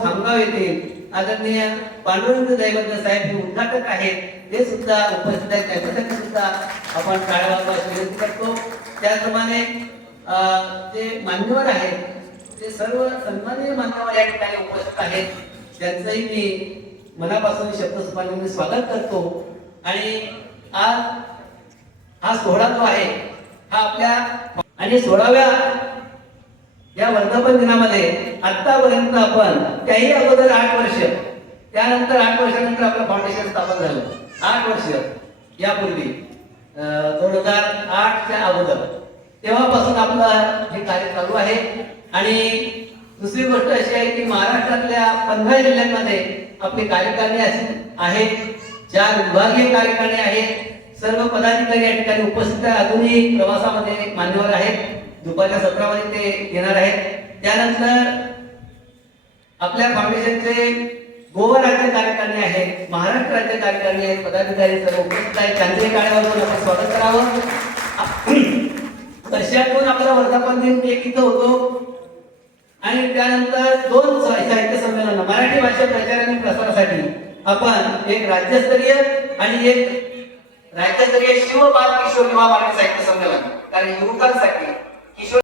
खामगाव येथील आदरणीय पांडुरंग दैवज्ञ साहेब हे उद्घाटक आहेत, ते सुद्धा उपस्थित आहेत, त्यांच्यासाठी सुद्धा आपण टाळ्या वाजवा विनंती करतो। त्याचप्रमाणे जे मान्यवर आहेत ते सर्व सन्माननीय मान्यवर या ठिकाणी उपस्थित आहेत, त्यांचंही मी मनापासून शब्दसुपाने स्वागत करतो। आणि आज हा सोहळा जो आहे हा आपल्या आणि 16व्या या वर्धापन दिनामध्ये आतापर्यंत आपण त्याही अगोदर 8 वर्ष, त्यानंतर 8 वर्षानंतर आपलं फाउंडेशन स्थापन झालं। 8 वर्ष यापूर्वी 2008 च्या अगोदर तेव्हापासून आपलं हे कार्य चालू आहे। आणि दुसरी गोष्ट अशी आहे की महाराष्ट्रातल्या 15 जिल्ह्यांमध्ये आपली कार्यकारिणी आहे, 4 विभागीय कार्यकारिणी आहे, सर्व पदाधिकारी या ठिकाणी उपस्थित आहेत। अजूनही प्रवासामध्ये मान्यवर आहेत, दुपारच्या सत्रामध्ये ते येणार आहेत। त्यानंतर आपल्या फाउंडेशनचे गोवा राज्य कार्यकारिणी आहे, महाराष्ट्र राज्य कार्यकारिणी आहे, पदाधिकारी सर्व उपस्थित आहेत, त्यांचे कार्यालयावर आपण स्वागत करावं। वर्षातून आपला वर्धापन दिन एक इथं होतो आणि त्यानंतर 2 साहित्य संमेलन मराठी भाषा प्रचार आणि प्रसारासाठी आपण एक राज्यस्तरीय आणि एक राज्यस्तरीय शिव बाल किशोर युवा मराठी साहित्य संमेलन, कारण युवकांसाठी किशोर